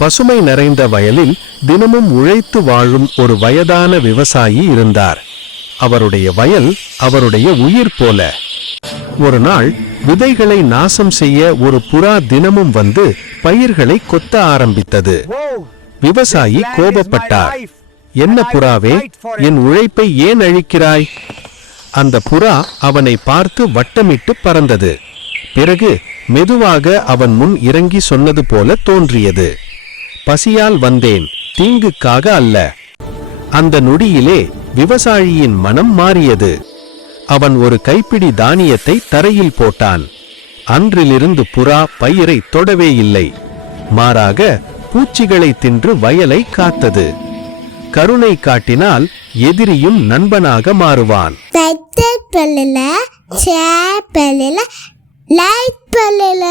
பசுமை நிறைந்த வயலில் தினமும் உழைத்து வாழும் ஒரு வயதான விவசாயி இருந்தார். அவருடைய வயல் அவருடைய உயிர் போல. ஒரு நாள் விதைகளை நாசம் செய்ய ஒரு புறா தினமும் வந்து பயிர்களை கொத்த ஆரம்பித்தது. விவசாயி கோபப்பட்டார். என்ன புறாவே, என் உழைப்பை ஏன் அழிக்கிறாய்? அந்த புறா அவனை பார்த்து வட்டமிட்டு பறந்தது. பிறகு மெதுவாக அவன் முன் இறங்கி சொன்னது போல தோன்றியது, பசியால் வந்தேன், தீங்குக்காக அல்ல. அந்த நொடியிலே விவசாயியின் மனம் மாறியது. அவன் ஒரு கைப்பிடி தானியத்தை தரையில் போட்டான். அன்றிலிருந்து புறா பயிரை தொடவே இல்லை. மாறாக பூச்சிகளை தின்று வயலை காத்தது. கருணை காட்டினால் எதிரியும் நண்பனாக மாறுவான். லைக் பண்ணல